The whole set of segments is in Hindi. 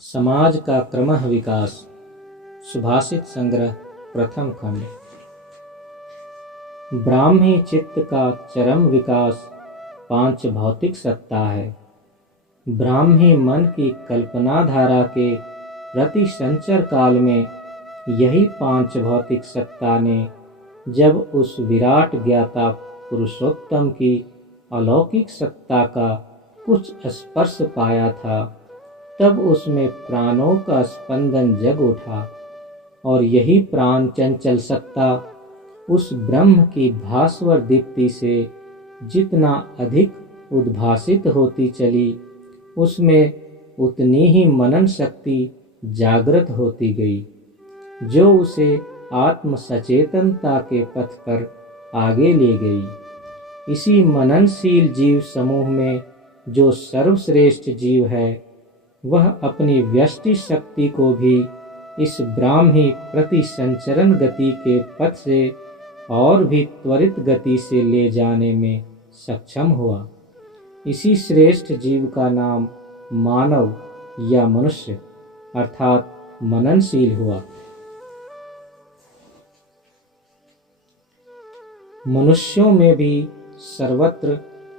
समाज का क्रमः विकास। सुभाषित संग्रह प्रथम खंड। ब्राह्मी चित्त का चरम विकास पांच भौतिक सत्ता है। ब्राह्मी मन की कल्पना धारा के प्रति संचर काल में यही पांच भौतिक सत्ता ने जब उस विराट ज्ञाता पुरुषोत्तम की अलौकिक सत्ता का कुछ स्पर्श पाया था, तब उसमें प्राणों का स्पंदन जग उठा और यही प्राण चंचल सत्ता उस ब्रह्म की भास्वर दीप्ति से जितना अधिक उद्भासित होती चली, उसमें उतनी ही मनन शक्ति जागृत होती गई, जो उसे आत्म सचेतनता के पथ पर आगे ले गई। इसी मननशील जीव समूह में जो सर्वश्रेष्ठ जीव है, वह अपनी व्यष्टि शक्ति को भी इस ब्राह्मी प्रति संचरण गति के पथ से और भी त्वरित गति से ले जाने में सक्षम हुआ। इसी श्रेष्ठ जीव का नाम मानव या मनुष्य अर्थात मननशील हुआ। मनुष्यों में भी सर्वत्र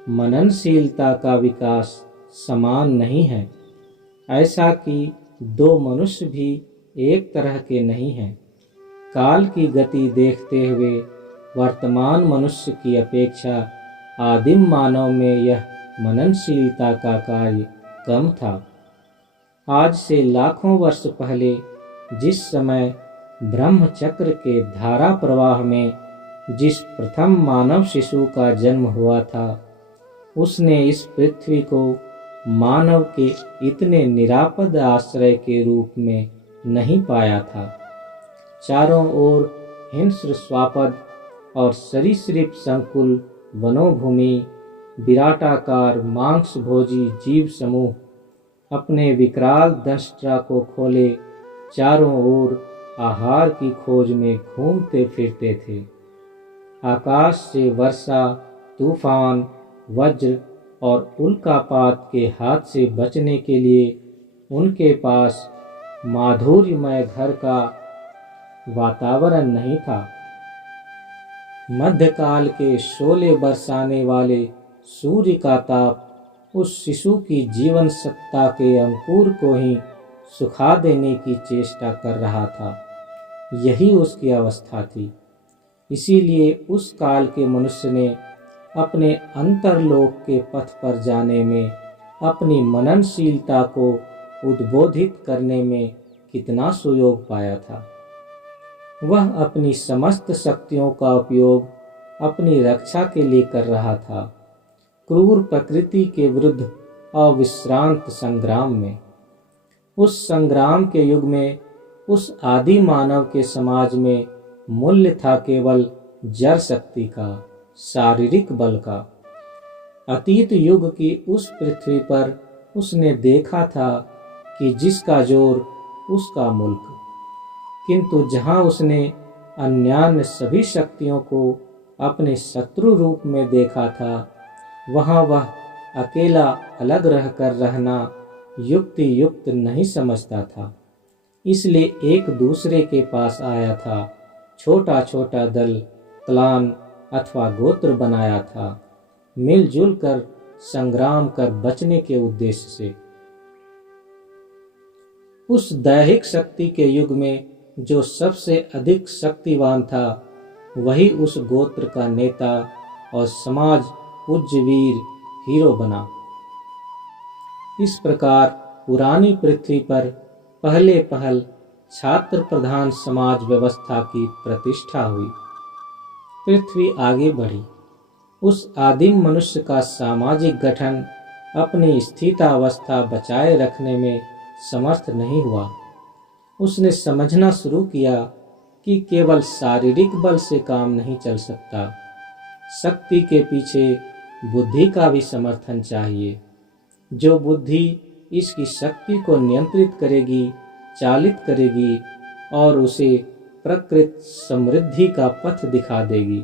मननशीलता का विकास समान नहीं है, ऐसा कि दो मनुष्य भी एक तरह के नहीं हैं। काल की गति देखते हुए वर्तमान मनुष्य की अपेक्षा आदिम मानव में यह मननशीलता का कार्य कम था। आज से लाखों वर्ष पहले जिस समय ब्रह्मचक्र के धारा प्रवाह में जिस प्रथम मानव शिशु का जन्म हुआ था, उसने इस पृथ्वी को मानव के इतने निरापद आश्रय के रूप में नहीं पाया था। चारों ओर हिंस्र स्वापद और सरीसृप संकुल वनोभूमि, विराटाकार मांस भोजी जीव समूह अपने विकराल दंष्ट्रा को खोले चारों ओर आहार की खोज में घूमते फिरते थे। आकाश से वर्षा, तूफान, वज्र और उल्कापात के हाथ से बचने के लिए उनके पास माधुर्यमय घर का वातावरण नहीं था। मध्यकाल के शोले बरसाने वाले सूर्य का ताप उस शिशु की जीवन सत्ता के अंकुर को ही सुखा देने की चेष्टा कर रहा था। यही उसकी अवस्था थी। इसीलिए उस काल के मनुष्य ने अपने अंतरलोक के पथ पर जाने में अपनी मननशीलता को उद्बोधित करने में कितना सुयोग पाया था। वह अपनी समस्त शक्तियों का उपयोग अपनी रक्षा के लिए कर रहा था, क्रूर प्रकृति के विरुद्ध अविश्रांत संग्राम में। उस संग्राम के युग में उस आदि मानव के समाज में मूल्य था केवल जड़ शक्ति का, शारीरिक बल का। अतीत युग की उस पृथ्वी पर उसने देखा था कि जिसका जोर उसका मुल्क, किंतु जहां उसने अन्यान्य सभी शक्तियों को अपने शत्रु रूप में देखा था, वहां वह अकेला अलग रहकर रहना युक्ति युक्त नहीं समझता था। इसलिए एक दूसरे के पास आया था, छोटा छोटा दल, क्लान अथवा गोत्र बनाया था, मिलजुल कर संग्राम कर बचने के उद्देश्य से। उस दैहिक शक्ति के युग में जो सबसे अधिक शक्तिवान था, वही उस गोत्र का नेता और समाज पूज्य वीर हीरो बना। इस प्रकार पुरानी पृथ्वी पर पहले पहल छात्र प्रधान समाज व्यवस्था की प्रतिष्ठा हुई। पृथ्वी आगे बढ़ी। उस आदिम मनुष्य का सामाजिक गठन अपनी स्थितावस्था बचाए रखने में समर्थ नहीं हुआ। उसने समझना शुरू किया कि केवल शारीरिक बल से काम नहीं चल सकता। शक्ति के पीछे बुद्धि का भी समर्थन चाहिए। जो बुद्धि इसकी शक्ति को नियंत्रित करेगी, चालित करेगी और उसे प्रकृत समृद्धि का पथ दिखा देगी।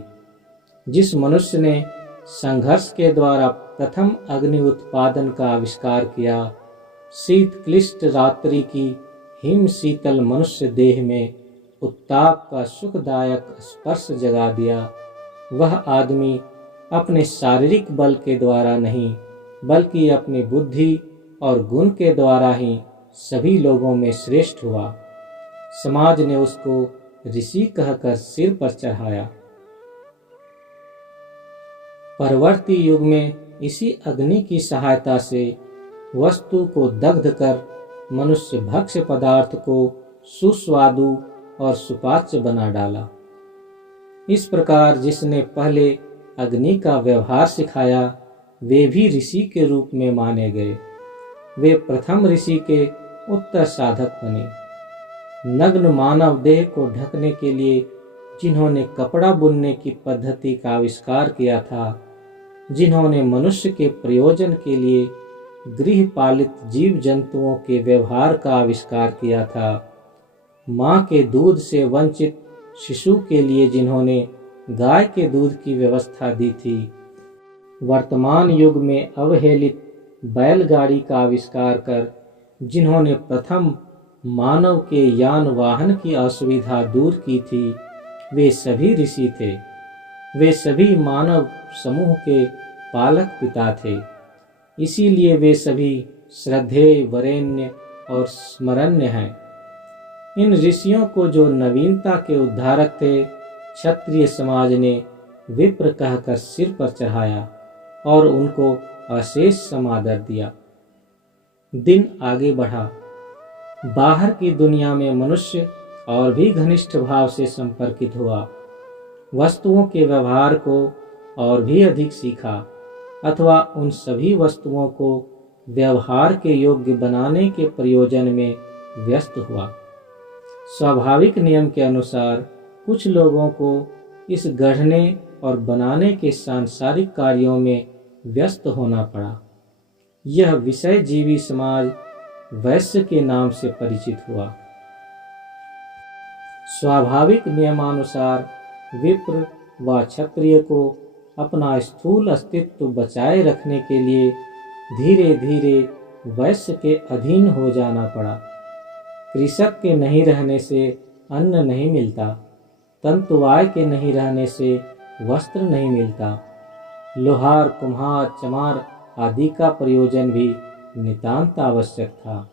जिस मनुष्य ने संघर्ष के द्वारा प्रथम अग्नि उत्पादन का आविष्कार किया, शीत क्लिष्ट रात्रि की हिम शीतल मनुष्य देह में उत्ताप का सुखदायक स्पर्श जगा दिया। वह आदमी अपने शारीरिक बल के द्वारा नहीं बल्कि अपनी बुद्धि और गुण के द्वारा ही सभी लोगों में श्रेष्ठ हुआ। समाज ने उसको ऋषि कहकर सिर पर चढ़ाया। परवर्ती युग में इसी अग्नि की सहायता से वस्तु को दग्ध कर मनुष्य भक्ष्य पदार्थ को सुस्वादु और सुपाच्य बना डाला। इस प्रकार जिसने पहले अग्नि का व्यवहार सिखाया वे भी ऋषि के रूप में माने गए। वे प्रथम ऋषि के उत्तर साधक बने। नग्न मानव देह को ढकने के लिए जिन्होंने कपड़ा बुनने की पद्धति का आविष्कार किया था, जिन्होंने मनुष्य के प्रयोजन के लिए गृहपालित जीव जंतुओं के व्यवहार का आविष्कार किया था, माँ के दूध से वंचित शिशु के लिए जिन्होंने गाय के दूध की व्यवस्था दी थी, वर्तमान युग में अवहेलित बैलगाड़ी का आविष्कार कर जिन्होंने प्रथम मानव के यान वाहन की असुविधा दूर की थी, वे सभी ऋषि थे। वे सभी मानव समूह के पालक पिता थे। इसीलिए वे सभी श्रद्धेय, वरेण्य और स्मरण्य हैं। इन ऋषियों को जो नवीनता के उद्धारक थे, क्षत्रिय समाज ने विप्र कहकर सिर पर चढ़ाया और उनको अशेष समादर दिया। दिन आगे बढ़ा। बाहर की दुनिया में मनुष्य और भी घनिष्ठ भाव से संपर्कित हुआ। वस्तुओं के व्यवहार को और भी अधिक सीखा अथवा उन सभी वस्तुओं को व्यवहार के योग्य बनाने के प्रयोजन में व्यस्त हुआ। स्वाभाविक नियम के अनुसार कुछ लोगों को इस गढ़ने और बनाने के सांसारिक कार्यों में व्यस्त होना पड़ा। यह विषय जीवी समाज वैश्य के नाम से परिचित हुआ। स्वाभाविक नियमानुसार विप्र व क्षत्रिय को अपना स्थूल अस्तित्व बचाए रखने के लिए धीरे धीरे वैश्य के अधीन हो जाना पड़ा। कृषक के नहीं रहने से अन्न नहीं मिलता, तंतुवाय के नहीं रहने से वस्त्र नहीं मिलता, लोहार, कुम्हार, चमार आदि का प्रयोजन भी नितांत आवश्यक था।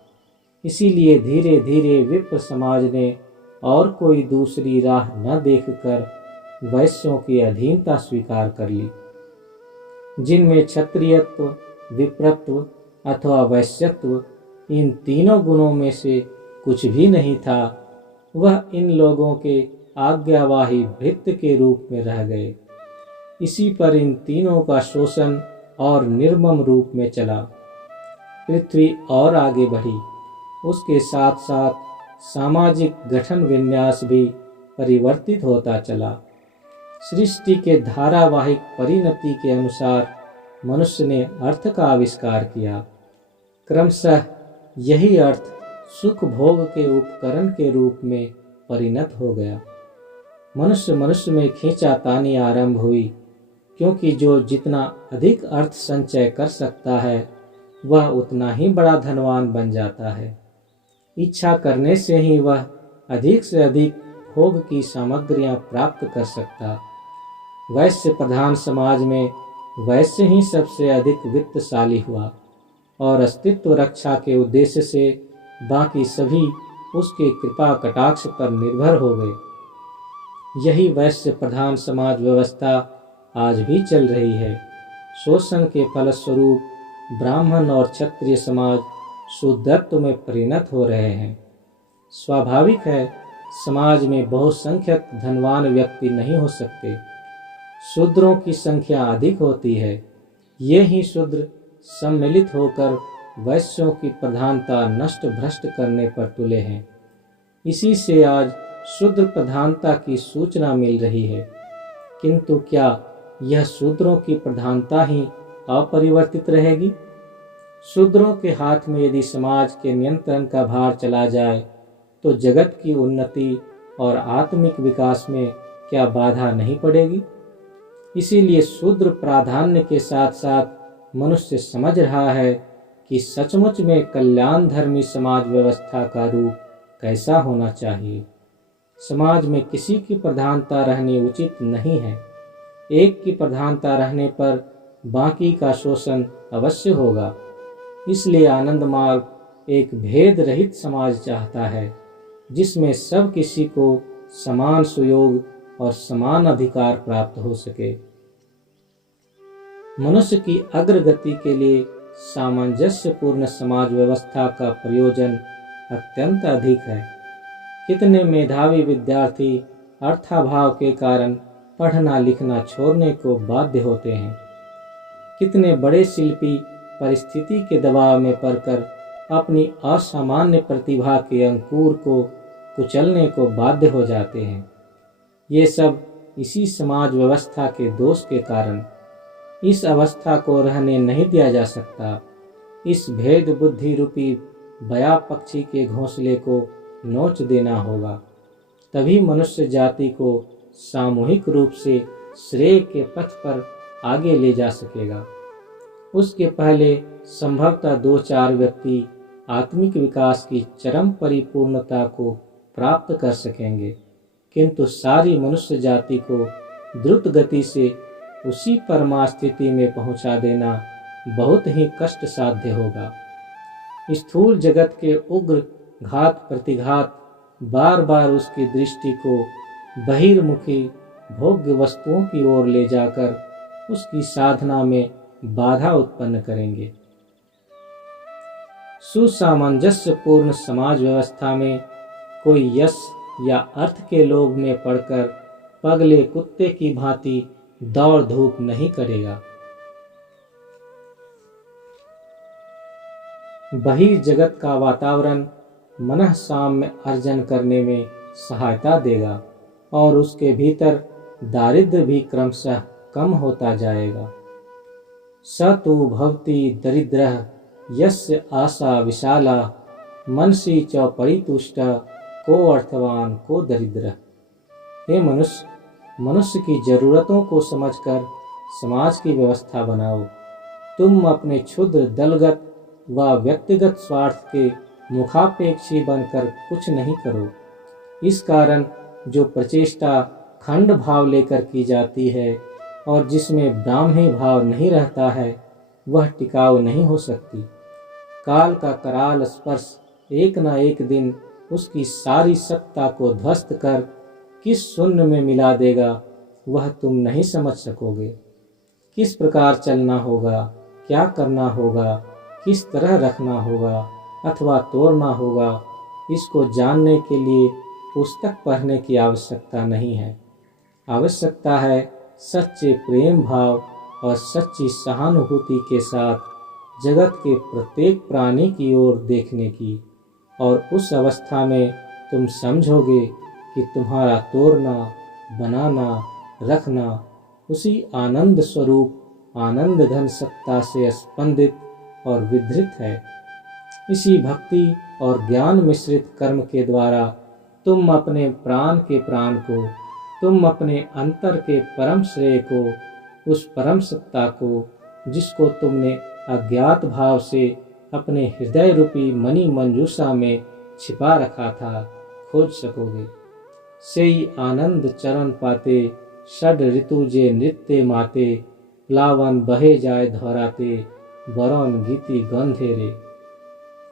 इसीलिए धीरे धीरे विप्र समाज ने और कोई दूसरी राह न देखकर वैश्यों की अधीनता स्वीकार कर ली। जिनमें क्षत्रियत्व, विप्रत्व अथवा वैश्यत्व इन तीनों गुणों में से कुछ भी नहीं था, वह इन लोगों के आज्ञावाही भृत्य के रूप में रह गए। इसी पर इन तीनों का शोषण और निर्मम रूप में चला। पृथ्वी और आगे बढ़ी। उसके साथ साथ सामाजिक गठन विन्यास भी परिवर्तित होता चला। सृष्टि के धारावाहिक परिणति के अनुसार मनुष्य ने अर्थ का आविष्कार किया। क्रमशः यही अर्थ सुख भोग के उपकरण के रूप में परिणत हो गया। मनुष्य में खींचातानी आरंभ हुई, क्योंकि जो जितना अधिक अर्थ संचय कर सकता है वह उतना ही बड़ा धनवान बन जाता है। इच्छा करने से ही वह अधिक से अधिक भोग की सामग्रियां प्राप्त कर सकता। वैश्य प्रधान समाज में वैश्य ही सबसे अधिक वित्तशाली हुआ और अस्तित्व रक्षा के उद्देश्य से बाकी सभी उसके कृपा कटाक्ष पर निर्भर हो गए। यही वैश्य प्रधान समाज व्यवस्था आज भी चल रही है। शोषण के फलस्वरूप ब्राह्मण और क्षत्रिय समाज शूद्रत्व में परिणत हो रहे हैं। स्वाभाविक है, समाज में बहुसंख्यक धनवान व्यक्ति नहीं हो सकते। शूद्रों की संख्या अधिक होती है। ये ही शूद्र सम्मिलित होकर वैश्यों की प्रधानता नष्ट भ्रष्ट करने पर तुले हैं। इसी से आज शूद्र प्रधानता की सूचना मिल रही है। किंतु क्या यह शूद्रों की प्रधानता ही अपरिवर्तित रहेगी? शूद्रों के हाथ में यदि समाज के नियंत्रण का भार चला जाए तो जगत की उन्नति और आत्मिक विकास में क्या बाधा नहीं पड़ेगी? इसीलिए शूद्र प्राधान्य के साथ साथ मनुष्य समझ रहा है कि सचमुच में कल्याण धर्मी समाज व्यवस्था का रूप कैसा होना चाहिए। समाज में किसी की प्रधानता रहनी उचित नहीं है। एक की प्रधानता रहने पर बाकी का शोषण अवश्य होगा। इसलिए आनंद मार्ग एक भेद रहित समाज चाहता है, जिसमें सब किसी को समान सुयोग और समान अधिकार प्राप्त हो सके। मनुष्य की अग्रगति के लिए सामंजस्यपूर्ण समाज व्यवस्था का प्रयोजन अत्यंत अधिक है। कितने मेधावी विद्यार्थी अर्थाभाव के कारण पढ़ना लिखना छोड़ने को बाध्य होते हैं। कितने बड़े शिल्पी परिस्थिति के दबाव में पड़कर अपनी असामान्य प्रतिभा के अंकुर को कुचलने को बाध्य हो जाते हैं। ये सब इसी समाज व्यवस्था के दोष के कारण। इस अवस्था को रहने नहीं दिया जा सकता। इस भेद बुद्धि रूपी बया पक्षी के घोंसले को नोच देना होगा, तभी मनुष्य जाति को सामूहिक रूप से श्रेय के पथ पर आगे ले जा सकेगा। उसके पहले संभवतः 2-4 व्यक्ति आत्मिक विकास की चरम परिपूर्णता को प्राप्त कर सकेंगे, किंतु सारी मनुष्य जाति को द्रुत गति से उसी परमा स्थिति में पहुंचा देना बहुत ही कष्ट साध्य होगा। स्थूल जगत के उग्र घात प्रतिघात बार बार उसकी दृष्टि को बहिर्मुखी भोग्य वस्तुओं की ओर ले जाकर उसकी साधना में बाधा उत्पन्न करेंगे। सुसामंजस्यपूर्ण समाज व्यवस्था में कोई यश या अर्थ के लोभ में पड़कर पगले कुत्ते की भांति दौड़ धूप नहीं करेगा। बहिर्जगत का वातावरण मनः साम्य अर्जन करने में सहायता देगा और उसके भीतर दारिद्र्य भी क्रमशः कम होता जाएगा। स तु भवति दरिद्रः यस्य आशा विशाला मनसि च परितुष्टः को अर्थवान को दरिद्रः। हे मनुष्य की जरूरतों को समझकर समाज की व्यवस्था बनाओ। तुम अपने क्षुद्र दलगत व व्यक्तिगत स्वार्थ के मुखापेक्षी बनकर कुछ नहीं करो। इस कारण जो प्रचेष्टा खंड भाव लेकर की जाती है और जिसमें ब्राह्मी भाव नहीं रहता है, वह टिकाऊ नहीं हो सकती। काल का कराल स्पर्श एक न एक दिन उसकी सारी सत्ता को ध्वस्त कर किस शून्य में मिला देगा, वह तुम नहीं समझ सकोगे। किस प्रकार चलना होगा, क्या करना होगा, किस तरह रखना होगा अथवा तोड़ना होगा, इसको जानने के लिए पुस्तक पढ़ने की आवश्यकता नहीं है। आवश्यकता है सच्चे प्रेम भाव और सच्ची सहानुभूति के साथ जगत के प्रत्येक प्राणी की ओर देखने की, और उस अवस्था में तुम समझोगे कि तुम्हारा तोड़ना, बनाना, रखना उसी आनंद स्वरूप आनंद घन सत्ता से स्पंदित और विधृत है। इसी भक्ति और ज्ञान मिश्रित कर्म के द्वारा तुम अपने प्राण के प्राण को, तुम अपने अंतर के परम श्रेय को, उस परम सत्ता को जिसको तुमने अज्ञात भाव से अपने हृदय रूपी मणि मंजूषा में छिपा रखा था, खोज सकोगे। सेई आनंद चरण पाते षड ऋतु जे नृत्य माते, प्लावन बहे जाए धौराते बरौन गीति गंधे रे।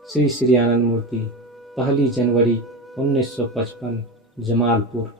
श्री श्री आनंद मूर्ति 1 जनवरी 1955 जमालपुर।